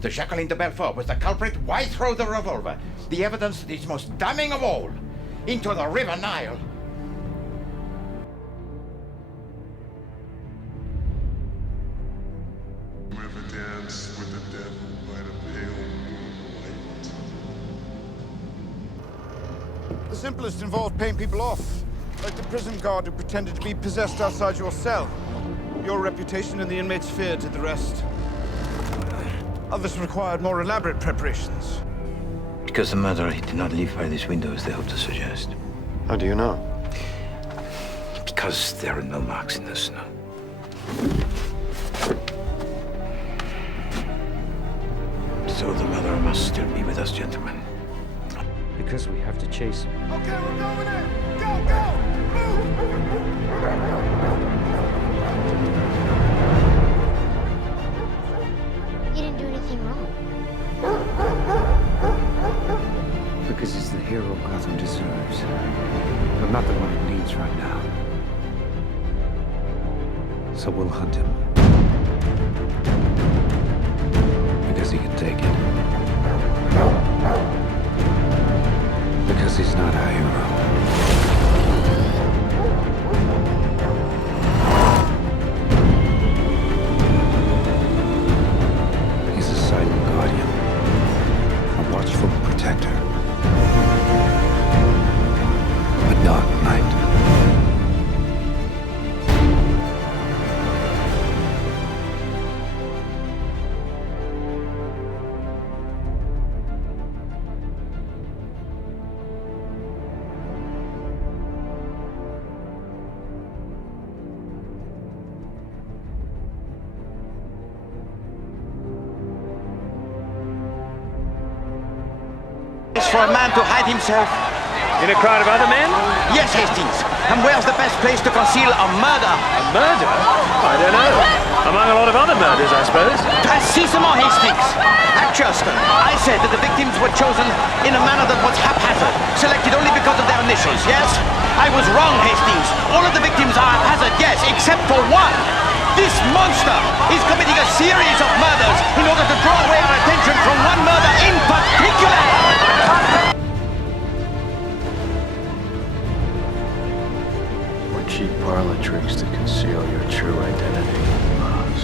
The Jacqueline de Belfort was the culprit. Why throw the revolver? The evidence that is most damning of all, into the River Nile. Ever dance with the devil by the pale moonlight? The simplest involved paying people off, like the prison guard who pretended to be possessed outside your cell. Your reputation and the inmates' fear did the rest. Others required more elaborate preparations. Because the murderer did not leave by this window as they hope to suggest. How do you know? Because there are no marks in the snow. So the murderer must still be with us, gentlemen. Because we have to chase him. Okay, we're going in! Go, go! He didn't do anything wrong. Because he's the hero Gotham deserves. But not the one it needs right now. So we'll hunt him. Because he can take it. Because he's not a hero. He's a silent guardian. A watchful protector. A dark knight. For a man to hide himself. In a crowd of other men? Yes, Hastings. And where's the best place to conceal a murder? A murder? I don't know. Among a lot of other murders, I suppose. See some more, Hastings. At Churston, I said that the victims were chosen in a manner that was haphazard, selected only because of their initials, yes? I was wrong, Hastings. All of the victims are haphazard, yes, except for one. This monster is committing a series of murders in order to draw away our attention from one murder in particular. Or cheap parlor tricks to conceal your true identity, boss.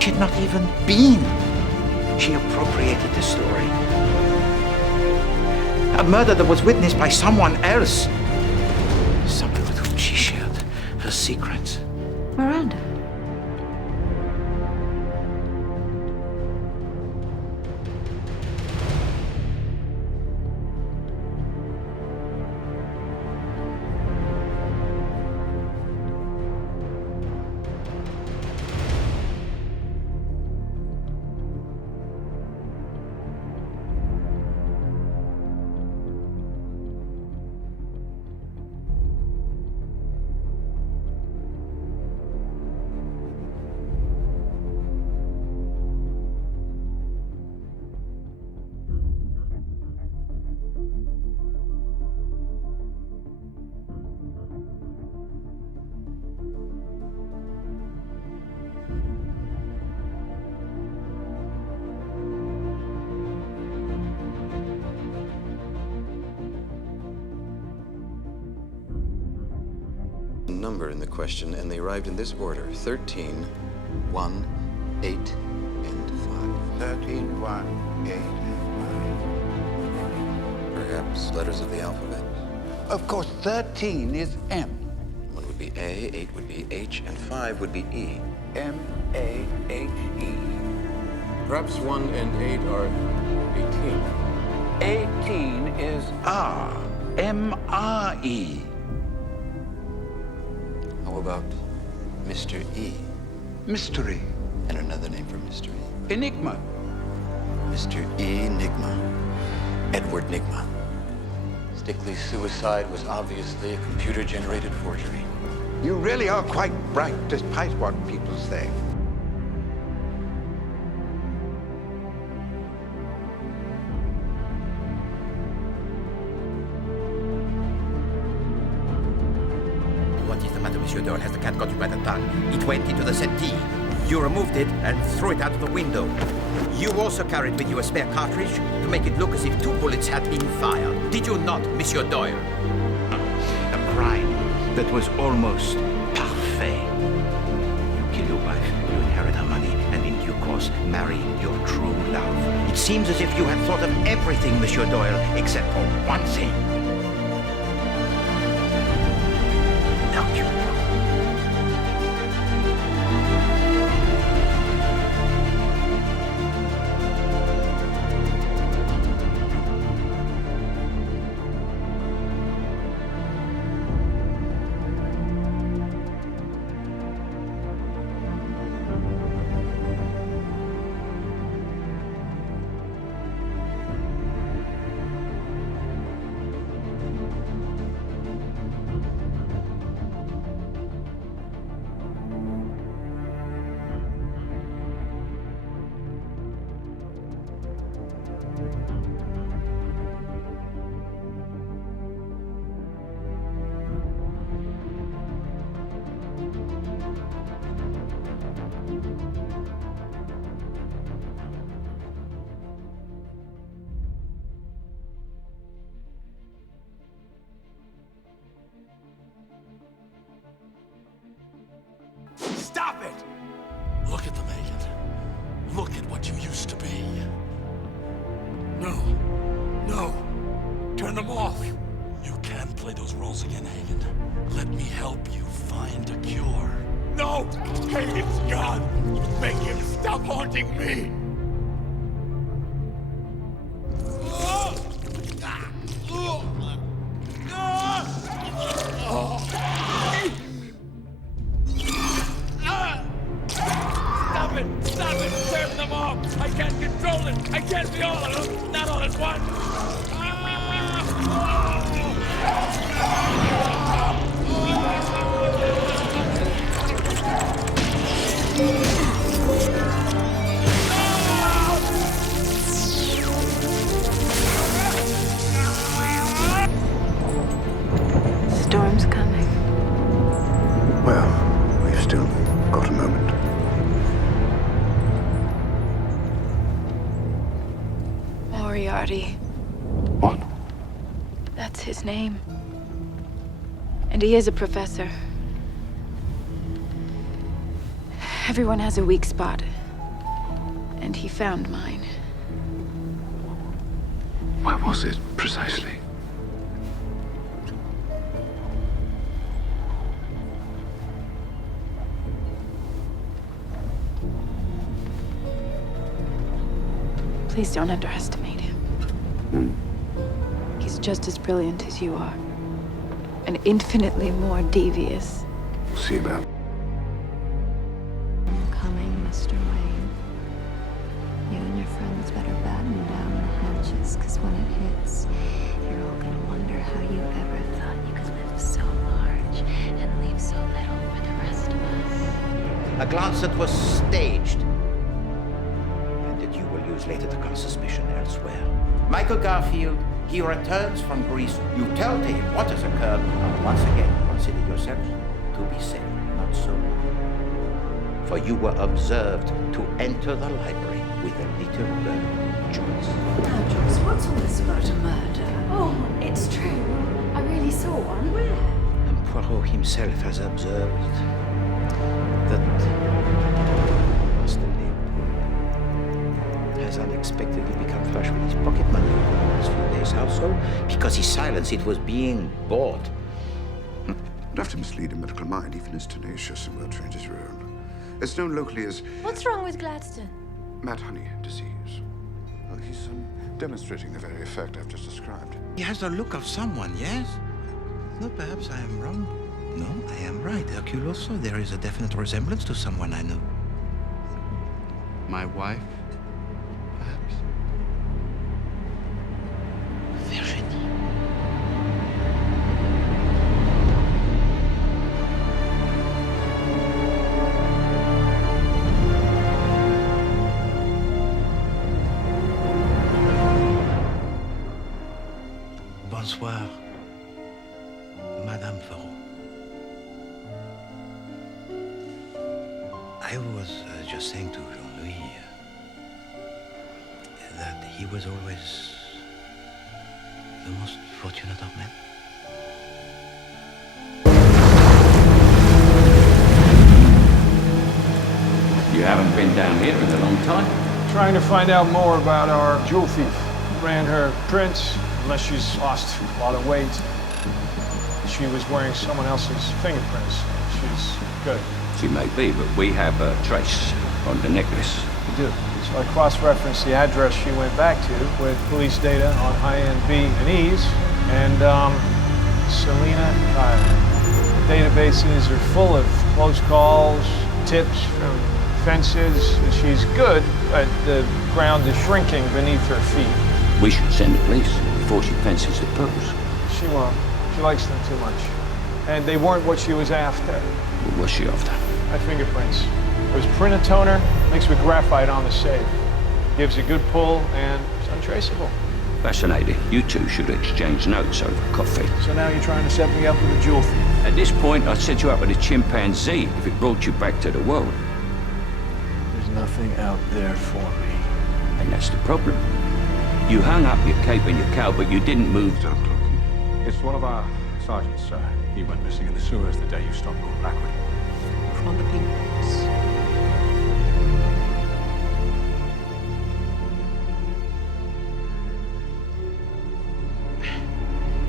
She had not even been. She appropriated the story. A murder that was witnessed by someone else. Someone with whom she shared her secrets. Miranda. Number in the question, and they arrived in this order: 13, 1, 8, and 5. 13, 1, 8, and Perhaps letters of the alphabet. 5. Of course, 13 is M. 1 would be A, 8 would be H, and 5 would be E. M-A-H-E. Perhaps 1 and 8 are 18. 18 is R. M-R-E. How about Mr. E? mystery. And another name for mystery. Enigma. Mr. E. Nigma. Edward Nigma. Stickley's suicide was obviously a computer-generated forgery. You really are quite bright, despite what people say. What is the matter, Monsieur Doyle? Has the cat got you by the tongue? It went into the settee. You removed it and threw it out of the window. You also carried with you a spare cartridge to make it look as if 2 bullets had been fired. Did you not, Monsieur Doyle? A crime that was almost parfait. You kill your wife, you inherit her money, and in due course, marry your true love. It seems as if you had thought of everything, Monsieur Doyle, except for one thing. Hercule. Stop it! Look at them, Agent. Look at what you used to be. No. No. Turn them off. You can't play those roles again, Agent. Let me help you find a cure. No! Agent's gone! Make him stop haunting me! Stop it! Stop it! Turn them off! I can't control it! I can't be all of them! Not all at once! Storm's coming. Well, we've still got a moment. Moriarty. What? That's his name. And he is a professor. Everyone has a weak spot. And he found mine. Where was it, precisely? Please don't underestimate him. He's just as brilliant as you are. And infinitely more devious. We'll see about. Coming, Mr. Wayne. You and your friends better batten down the hatches, because when it hits, you're all gonna wonder how you ever thought you could live so large and leave so little for the rest of us. A glance that was staged, and that you will use later to cast suspicion elsewhere. Michael Garfield, he returns from Greece. You tell to him what has occurred, and once again consider yourself to be safe, not so. For you were observed to enter the library with a little girl, Joyce. Now, Joyce, what's all this about a murder? Oh, it's true. I really saw one. Where? And Poirot himself has observed that Master Lib has unexpectedly become flush with his pocket money over the last few days. How so? Because his silence, it was being bought. Enough to mislead a medical mind, even as tenacious and well-trained as your own. It's known locally as What's wrong with Gladstone? mad honey disease. Well, he's demonstrating the very effect I've just described. He has the look of someone, yes? No, perhaps I am wrong. No, I am right. Hercule also. There is a definite resemblance to someone I know. My wife, perhaps? Virginie. Bonsoir, Madame Poirot. I was just saying to Jean-Louis that he was always the most fortunate of men. You haven't been down here in a long time? Trying to find out more about our jewel thief. Ran her prints, unless she's lost a lot of weight. She was wearing someone else's fingerprints. She's good. She may be, but we have a trace on the necklace. We do. So I cross-referenced the address she went back to with police data on high-end B&Es and Selena Kyle. The databases are full of close calls, tips from fences. She's good, but the ground is shrinking beneath her feet. We should send the police before she fences the pearls. She won't. She likes them too much. And they weren't what she was after. What was she after? My fingerprints. It was print and toner mixed with graphite on the safe. Gives a good pull and it's untraceable. Fascinating. You two should exchange notes over coffee. So now you're trying to set me up with a jewel thief? At this point, I'd set you up with a chimpanzee if it brought you back to the world. There's nothing out there for me. And that's the problem. You hung up your cape and your cowl, but you didn't move. It's one of our sergeants, sir. He went missing in the sewers the day you stopped going Blackwood. From the pink box.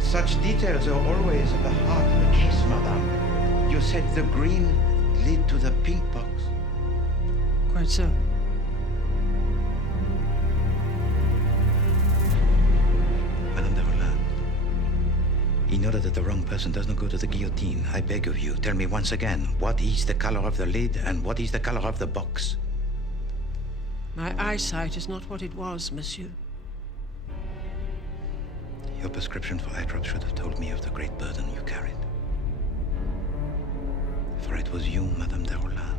Such details are always at the heart of the case, madame. You said the green led to the pink box. Quite so. Madame de Roland, in order that the wrong person does not go to the guillotine, I beg of you, tell me once again, what is the color of the lid and what is the color of the box? My eyesight is not what it was, monsieur. Your prescription for eye drops should have told me of the great burden you carried. For it was you, Madame de Roland,